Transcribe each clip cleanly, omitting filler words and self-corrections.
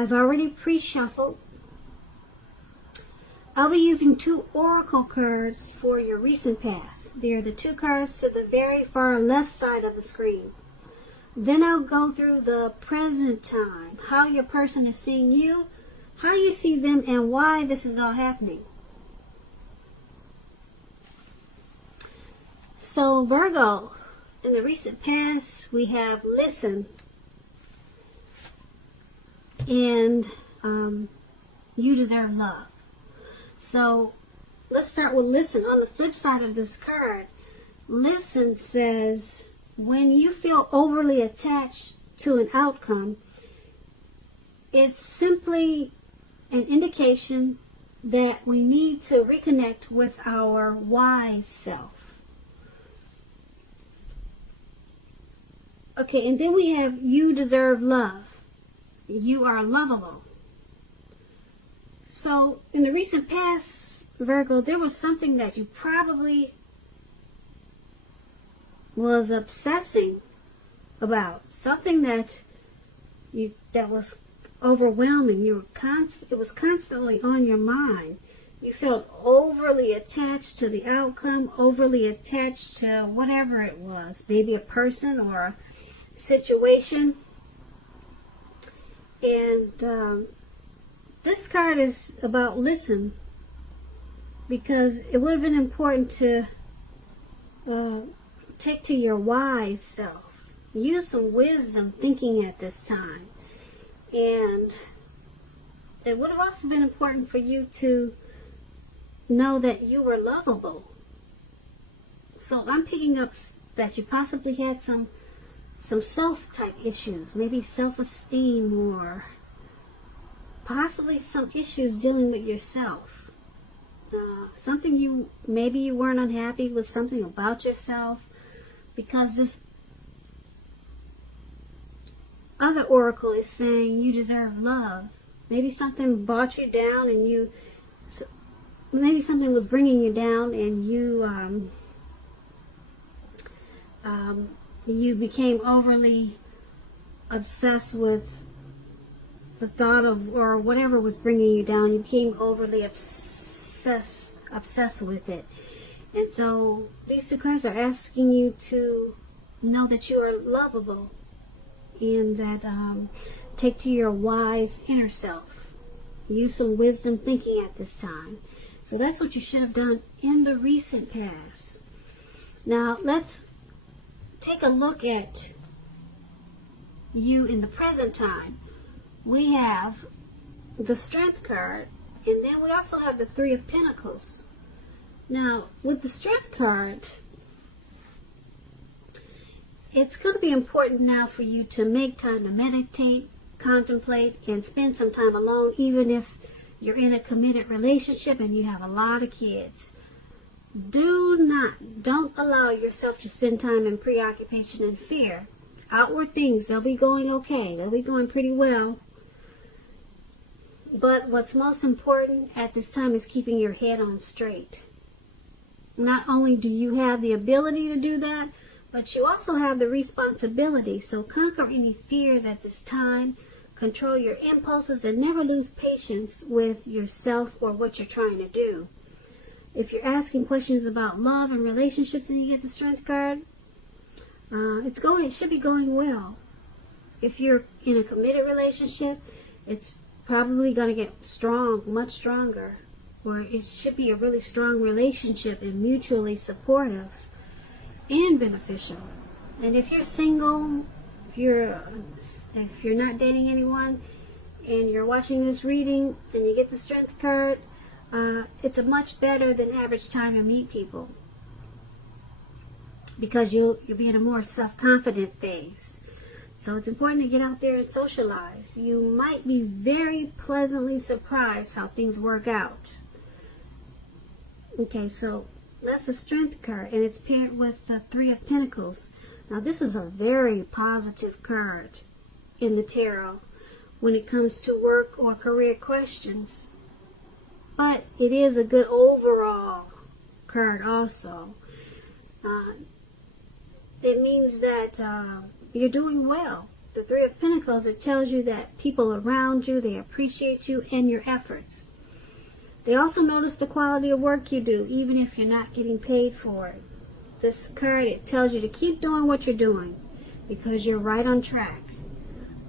I've already pre-shuffled. I'll be using 2 oracle cards for your recent past. They're the 2 cards to the very far left side of the screen. Then I'll go through the present time, how your person is seeing you, how you see them, and why this is all happening. So Virgo, in the recent past, we have listen, and you deserve love. So let's start with listen. On the flip side of this card, listen says, when you feel overly attached to an outcome, it's simply an indication that we need to reconnect with our wise self. Okay, and then we have you deserve love. You are lovable. So in the recent past, Virgo, there was something that you probably was obsessing about, something that was overwhelming. It was constantly on your mind. You felt overly attached to the outcome, overly attached to whatever it was, maybe a person or a situation. And this card is about listen, because it would have been important to take to your wise self. Use some wisdom thinking at this time. And it would have also been important for you to know that you were lovable. So I'm picking up that you possibly had some self-type issues, maybe self-esteem, or possibly some issues dealing with yourself. Something maybe you weren't unhappy with something about yourself, because this other oracle is saying you deserve love. Maybe something brought you down, and maybe something was bringing you down, and you became overly obsessed with the thought of, or whatever was bringing you down. You became overly obsessed with it. And so these 2 cards are asking you to know that you are lovable, and that take to your wise inner self. Use some wisdom thinking at this time. So that's what you should have done in the recent past. Now let's take a look at you in the present time. We have the Strength card, and then we also have the 3 of Pentacles. Now, with the Strength card, it's going to be important now for you to make time to meditate, contemplate, and spend some time alone, even if you're in a committed relationship and you have a lot of kids. Don't allow yourself to spend time in preoccupation and fear. Outward things, they'll be going okay. They'll be going pretty well. But what's most important at this time is keeping your head on straight. Not only do you have the ability to do that, but you also have the responsibility. So conquer any fears at this time. Control your impulses, and never lose patience with yourself or what you're trying to do. If you're asking questions about love and relationships and you get the Strength card, it should be going well. If you're in a committed relationship, it's probably going to get strong, much stronger. Or it should be a really strong relationship and mutually supportive and beneficial. And if you're single, if you're not dating anyone, and you're watching this reading and you get the Strength card, it's a much better than average time to meet people, because you'll be in a more self-confident phase. So it's important to get out there and socialize. You might be very pleasantly surprised how things work out. Okay, so that's the Strength card, and it's paired with the 3 of Pentacles. Now this is a very positive card in the tarot when it comes to work or career questions. But it is a good overall card also. It means that you're doing well. the Three of Pentacles, it tells you that people around you, they appreciate you and your efforts. They also notice the quality of work you do, even if you're not getting paid for it. This card, it tells you to keep doing what you're doing because you're right on track.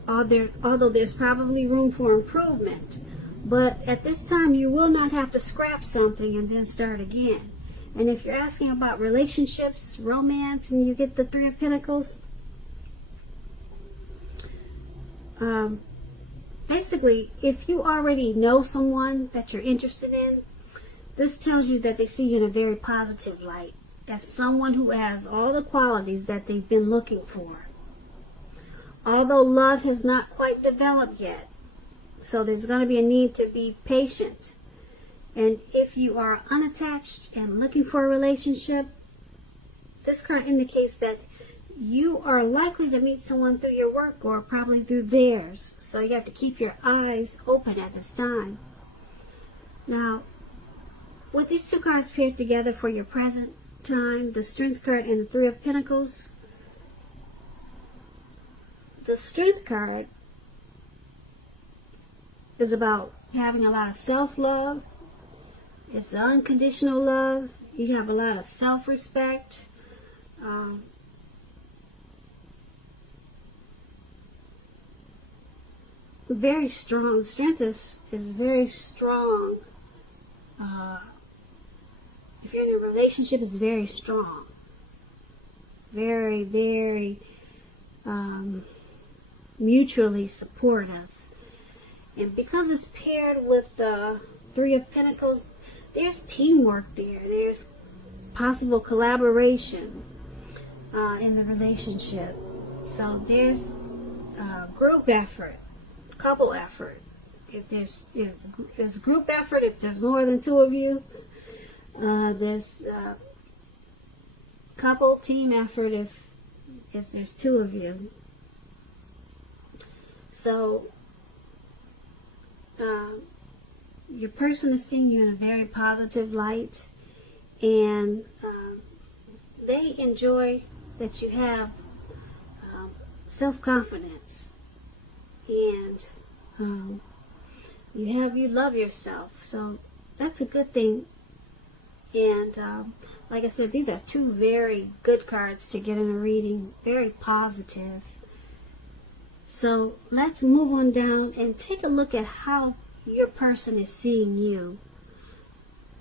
Although there's probably room for improvement. But at this time, you will not have to scrap something and then start again. And if you're asking about relationships, romance, and you get the Three of Pentacles, basically, if you already know someone that you're interested in, this tells you that they see you in a very positive light, as someone who has all the qualities that they've been looking for. Although love has not quite developed yet, so there's going to be a need to be patient. And if you are unattached and looking for a relationship, this card indicates that you are likely to meet someone through your work or probably through theirs. So you have to keep your eyes open at this time. Now, with these two cards paired together for your present time, the Strength card and the Three of Pentacles, the Strength card is about having a lot of self-love. It's unconditional love. You have a lot of self-respect. Very strong. Strength is very strong. If you're in a relationship, it's very strong. Very, very mutually supportive. And because it's paired with the Three of Pentacles, there's teamwork there. There's possible collaboration in the relationship. So there's group effort, couple effort. If there's group effort, if there's more than two of you, there's couple team effort if there's two of you. So your person is seeing you in a very positive light, and they enjoy that you have self-confidence, and you love yourself. So that's a good thing. And like I said, these are two very good cards to get in a reading. Very positive. So let's move on down and take a look at how your person is seeing you.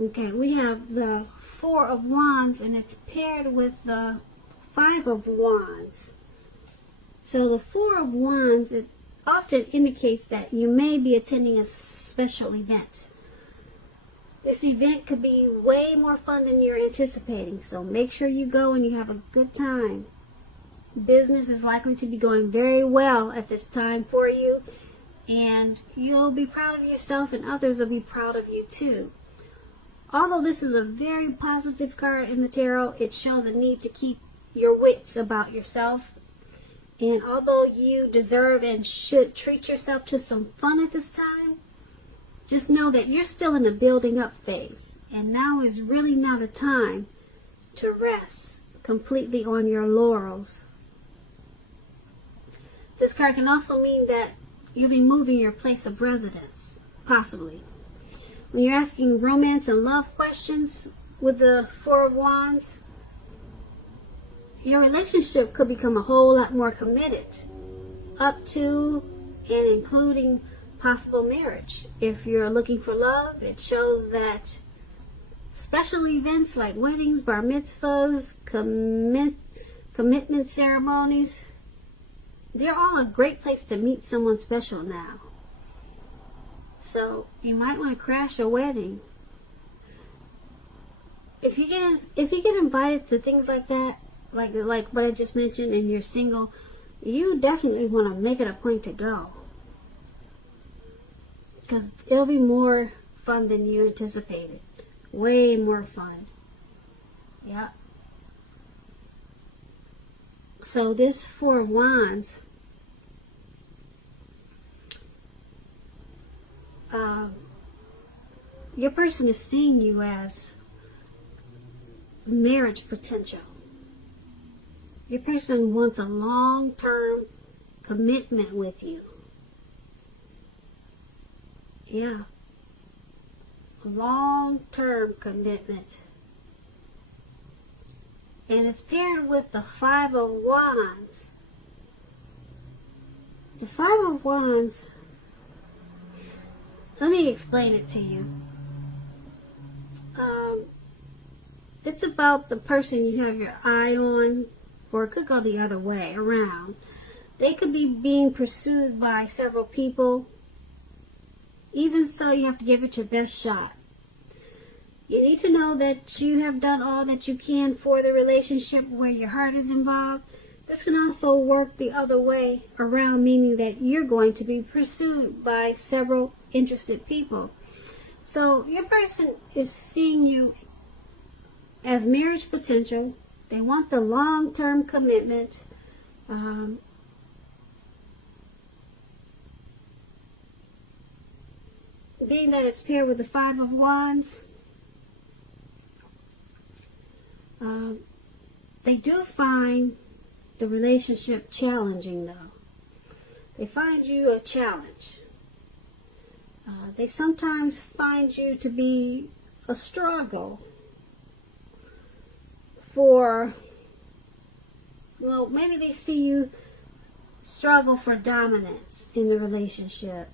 Okay, we have the Four of Wands, and it's paired with the Five of Wands. So the Four of Wands, it often indicates that you may be attending a special event. This event could be way more fun than you're anticipating, so make sure you go and you have a good time. Business is likely to be going very well at this time for you, and you'll be proud of yourself, and others will be proud of you too. Although this is a very positive card in the tarot, it shows a need to keep your wits about yourself. And although you deserve and should treat yourself to some fun at this time, just know that you're still in the building up phase, and now is really not a time to rest completely on your laurels. This card can also mean that you'll be moving your place of residence, possibly. When you're asking romance and love questions with the Four of Wands, your relationship could become a whole lot more committed, up to and including possible marriage. If you're looking for love, it shows that special events like weddings, bar mitzvahs, commitment ceremonies, they're all a great place to meet someone special now. So you might want to crash a wedding. If you get invited to things like that, like what I just mentioned, and you're single, you definitely want to make it a point to go, because it'll be more fun than you anticipated. Way more fun. Yeah. So this Four of Wands, your person is seeing you as marriage potential. Your person wants a long-term commitment with you. Yeah. Long-term commitment. And it's paired with the Five of Wands. The Five of Wands, let me explain it to you. It's about the person you have your eye on, or it could go the other way around. They could be being pursued by several people. Even so, you have to give it your best shot. You need to know that you have done all that you can for the relationship where your heart is involved. This can also work the other way around, meaning that you're going to be pursued by several interested people. So your person is seeing you as marriage potential. They want the long-term commitment. Being that it's paired with the Five of Wands, they do find the relationship challenging, though. They find you a challenge. They sometimes find you to be a struggle for, well, maybe they see you struggle for dominance in the relationship.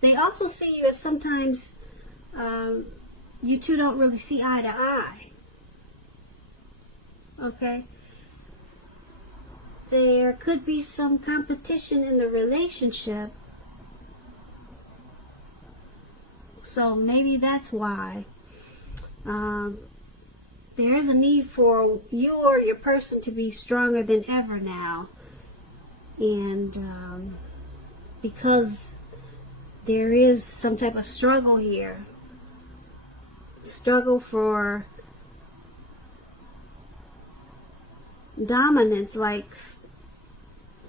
They also see you as sometimes you two don't really see eye to eye. Okay? There could be some competition in the relationship. So maybe that's why. There is a need for you or your person to be stronger than ever now. And because there is some type of struggle here. Struggle for dominance, like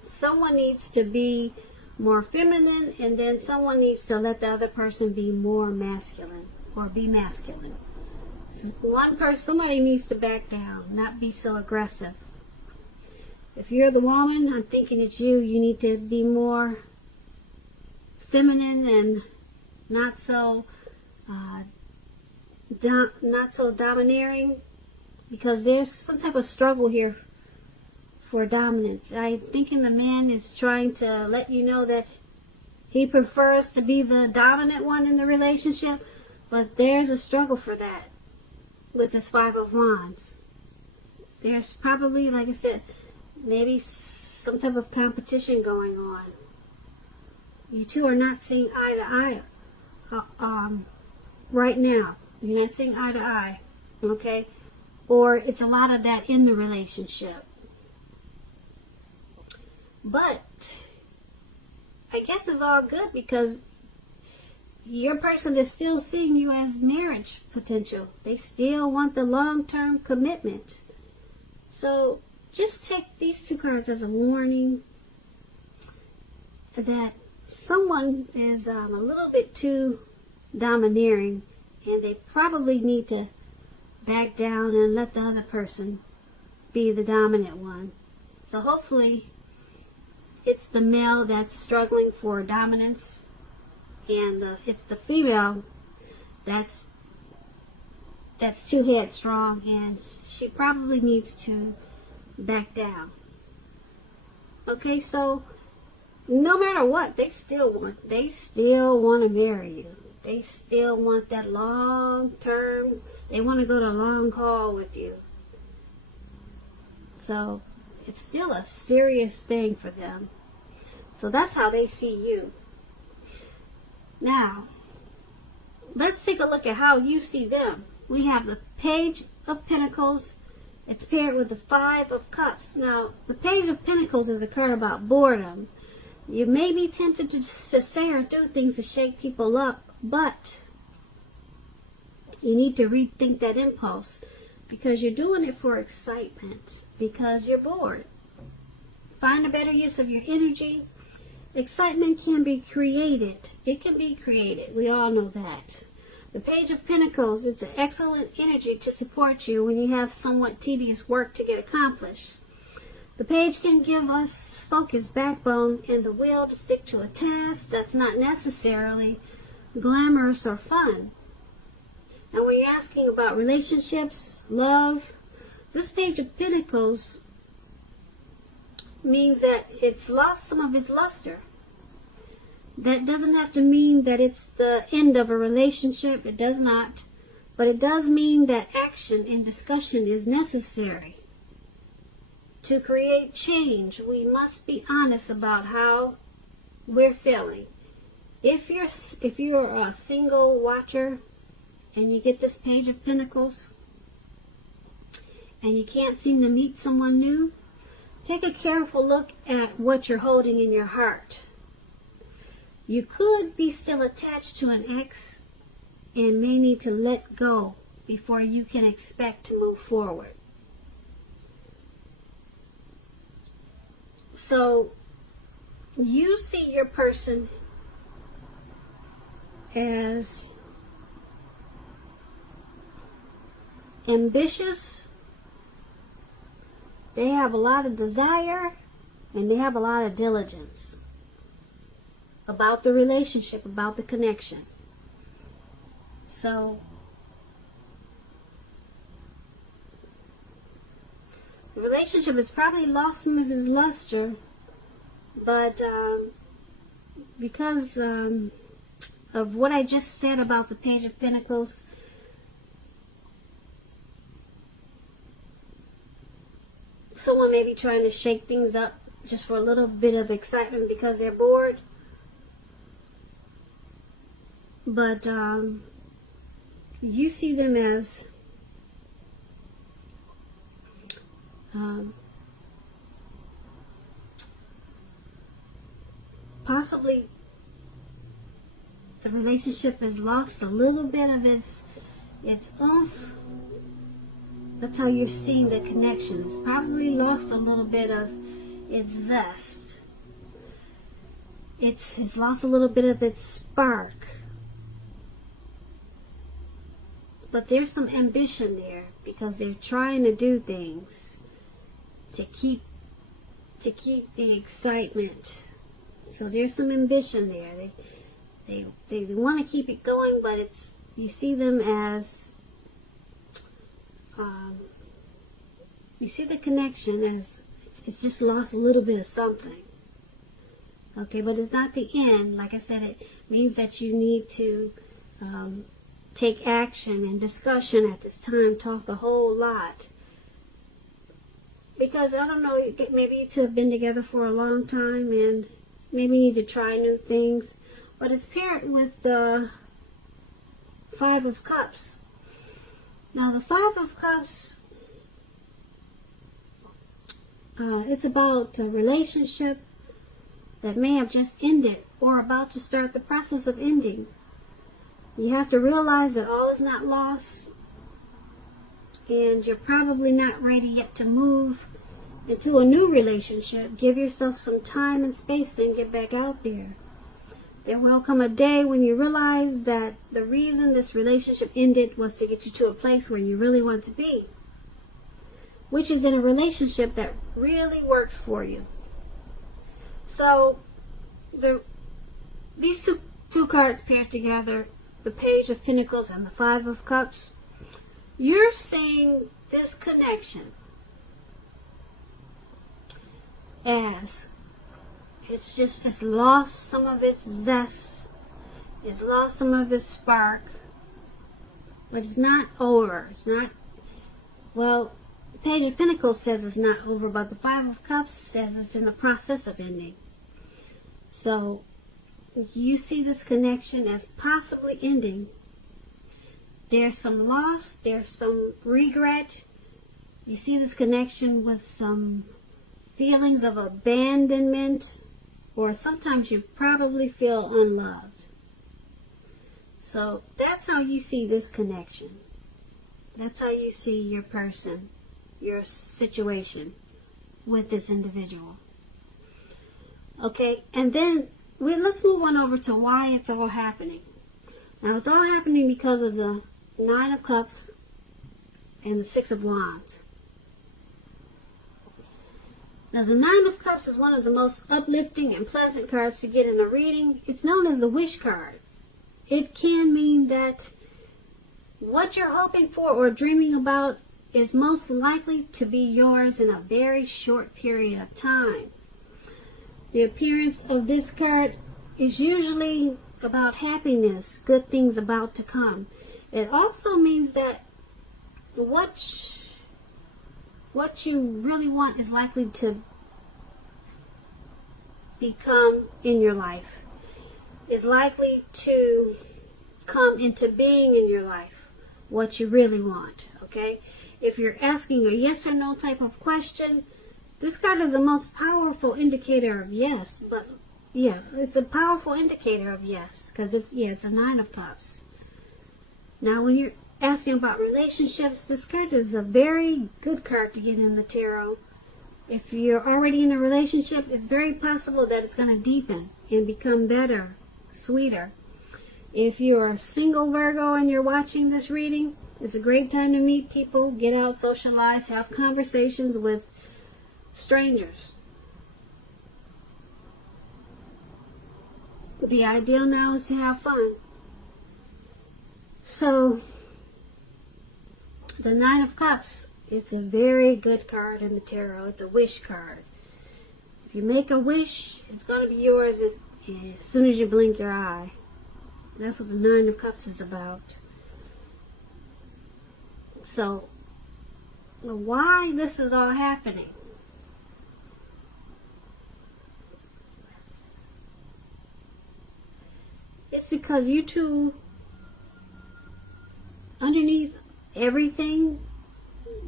someone needs to be more feminine and then someone needs to let the other person be more masculine or be masculine. So somebody needs to back down, not be so aggressive. If you're the woman, I'm thinking it's you. You need to be more feminine and not so domineering, because there's some type of struggle here for dominance. I'm thinking the man is trying to let you know that he prefers to be the dominant one in the relationship, but there's a struggle for that with this Five of Wands. There's probably, like I said, maybe some type of competition going on. You two are not seeing eye to eye right now. You're not seeing eye to eye, okay? Or it's a lot of that in the relationship. But I guess it's all good because your person is still seeing you as marriage potential. They still want the long-term commitment. So just take these two cards as a warning that someone is a little bit too domineering, and they probably need to back down and let the other person be the dominant one. So hopefully it's the male that's struggling for dominance, and it's the female that's too headstrong, and she probably needs to back down. Okay, so no matter what, they still want to marry you. They still want that long term. They want to go to a long haul with you. So it's still a serious thing for them. So that's how they see you. Now, let's take a look at how you see them. We have the Page of Pentacles. It's paired with the Five of Cups. Now, the Page of Pentacles is a card about boredom. You may be tempted to say or do things to shake people up, but you need to rethink that impulse, because you're doing it for excitement, because you're bored. Find a better use of your energy. Excitement can be created. It can be created. We all know that. The Page of Pentacles, it's an excellent energy to support you when you have somewhat tedious work to get accomplished. The page can give us focus, backbone, and the will to stick to a task that's not necessarily glamorous or fun. And when you're asking about relationships, love, this Page of Pentacles means that it's lost some of its luster. That doesn't have to mean that it's the end of a relationship. It does not. But it does mean that action and discussion is necessary. To create change, we must be honest about how we're feeling. If you're a single watcher and you get this Page of Pentacles and you can't seem to meet someone new, take a careful look at what you're holding in your heart. You could be still attached to an ex and may need to let go before you can expect to move forward. So, you see your person as ambitious. They have a lot of desire and they have a lot of diligence about the relationship, about the connection. So, the relationship has probably lost some of its luster, but because of what I just said about the Page of Pentacles, someone may be trying to shake things up just for a little bit of excitement because they're bored. But you see them as possibly the relationship has lost a little bit of its oomph. That's how you're seeing the connection. It's probably lost a little bit of its zest. It's lost a little bit of its spark. But there's some ambition there because they're trying to do things to keep the excitement. So there's some ambition there. They want to keep it going, but you see them as you see the connection as it's just lost a little bit of something. Okay, but it's not the end. Like I said, it means that you need to take action and discussion at this time, talk a whole lot. Because, I don't know, maybe you two have been together for a long time and maybe you need to try new things. But it's paired with the Five of Cups. Now, the Five of Cups, it's about a relationship that may have just ended or about to start the process of ending. You have to realize that all is not lost, and you're probably not ready yet to move into a new relationship. Give yourself some time and space, then get back out there. There will come a day when you realize that the reason this relationship ended was to get you to a place where you really want to be, which is in a relationship that really works for you. So, these two cards paired together, the Page of Pentacles and the Five of Cups, you're seeing this connection as it's lost some of its zest, it's lost some of its spark, but it's not over. It's not, well, the Page of Pentacles says it's not over, but the Five of Cups says it's in the process of ending. So, you see this connection as possibly ending. There's some loss, there's some regret. You see this connection with some feelings of abandonment, or sometimes you probably feel unloved. So that's how you see this connection. That's how you see your person, your situation with this individual. Okay, and then let's move on over to why it's all happening. Now it's all happening because of the Nine of Cups and the Six of Wands. Now the Nine of Cups is one of the most uplifting and pleasant cards to get in a reading. It's known as the wish card. It can mean that what you're hoping for or dreaming about is most likely to be yours in a very short period of time. The appearance of this card is usually about happiness, good things about to come. It also means that what you really want is likely to become in your life, is likely to come into being in your life, what you really want, okay? If you're asking a yes or no type of question, this card is the most powerful indicator of yes, but yeah, it's a powerful indicator of yes, because it's a Nine of Cups. Now, when you're asking about relationships, this card is a very good card to get in the tarot. If you're already in a relationship, it's very possible that it's going to deepen and become better, sweeter. If you're a single Virgo and you're watching this reading, it's a great time to meet people, get out, socialize, have conversations with strangers. The ideal now is to have fun. So, the Nine of Cups, it's a very good card in the tarot. It's a wish card. If you make a wish, it's going to be yours as soon as you blink your eye. That's what the Nine of Cups is about. So, why this is all happening? It's because you two, underneath everything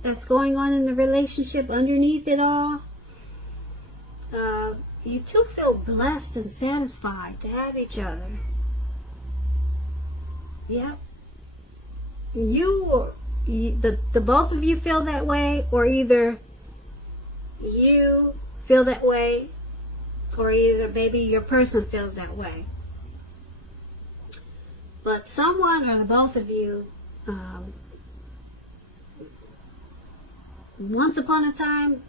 that's going on in the relationship, underneath it all, you two feel blessed and satisfied to have each other. Yep. The both of you feel that way, or either you feel that way, or either maybe your person feels that way. But someone or the both of you, once upon a time,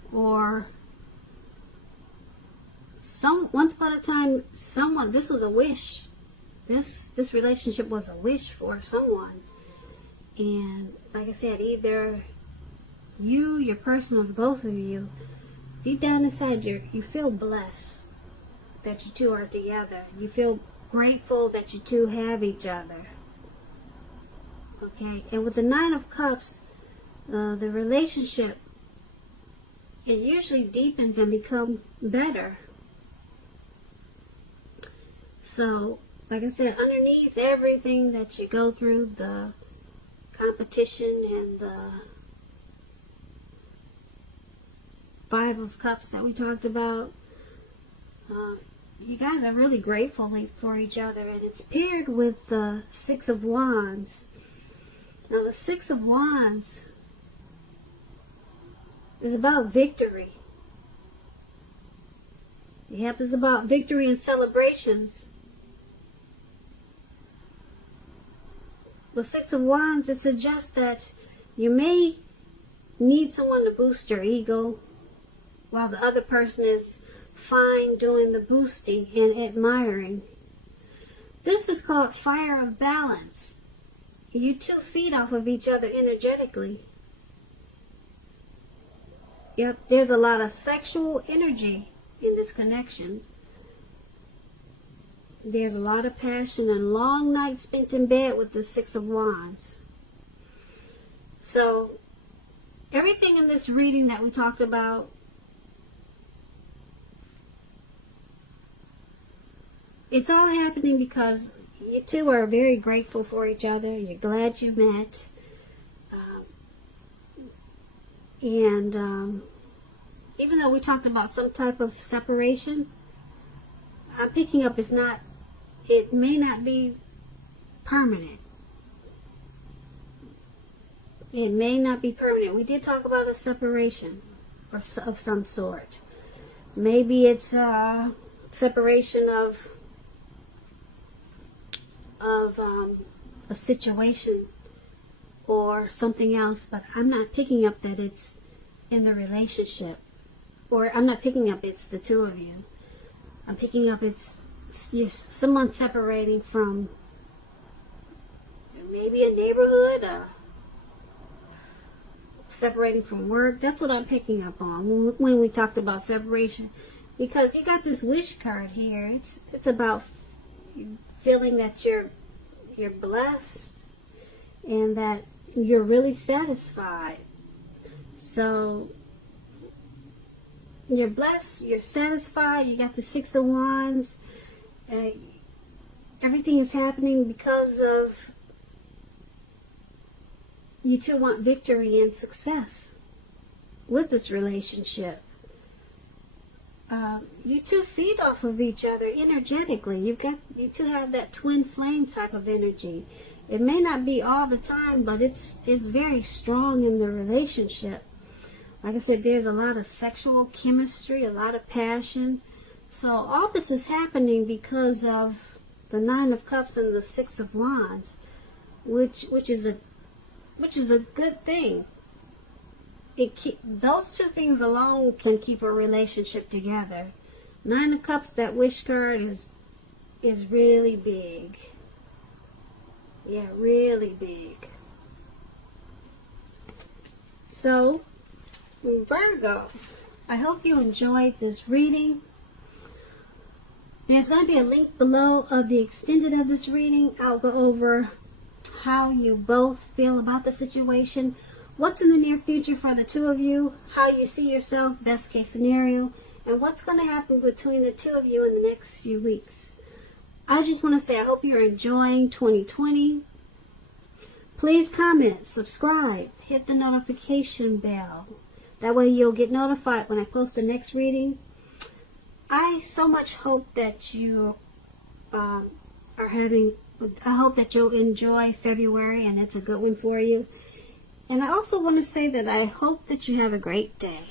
someone, this was a wish. This relationship was a wish for someone. And like I said, either you, your person, or both of you, deep down inside, you feel blessed that you two are together. You feel grateful that you two have each other. Okay, and with the Nine of Cups, the relationship, it usually deepens and becomes better. So, like I said, underneath everything that you go through, the competition and the Five of Cups that we talked about, you guys are really grateful for each other, and it's paired with the Six of Wands. Now the Six of Wands is about victory. Yep, it's about victory and celebrations. The Six of Wands, it suggests that you may need someone to boost your ego while the other person is fine doing the boosting and admiring. This is called fire of balance. You two feed off of each other energetically. Yep, there's a lot of sexual energy in this connection. There's a lot of passion and long nights spent in bed with the Six of Wands. So, everything in this reading that we talked about, it's all happening because you two are very grateful for each other. You're glad you met. Even though we talked about some type of separation, I'm picking up it may not be permanent. It may not be permanent. We did talk about a separation of some sort. Maybe it's a separation of a situation or something else, but I'm not picking up that it's in the relationship. Or I'm not picking up it's the two of you. I'm picking up it's someone separating from maybe a neighborhood, separating from work. That's what I'm picking up on when we talked about separation. Because you got this wish card here. It's about feeling that you're blessed and that you're really satisfied. So you're blessed, you're satisfied, you got the Six of Wands. Everything is happening because of you two want victory and success with this relationship. You two feed off of each other energetically. You two have that twin flame type of energy. It may not be all the time, but it's very strong in the relationship. Like I said, there's a lot of sexual chemistry, a lot of passion. So all this is happening because of the Nine of Cups and the Six of Wands, which is a good thing. Those two things alone can keep a relationship together. Nine of Cups, that wish card is really big. Yeah, really big. So, Virgo, I hope you enjoyed this reading. There's going to be a link below of the extended of this reading. I'll go over how you both feel about the situation, what's in the near future for the two of you, how you see yourself, best case scenario, and what's going to happen between the two of you in the next few weeks. I just want to say I hope you're enjoying 2020. Please comment, subscribe, hit the notification bell. That way you'll get notified when I post the next reading. I so much hope that you I hope that you'll enjoy February and it's a good one for you. And I also want to say that I hope that you have a great day.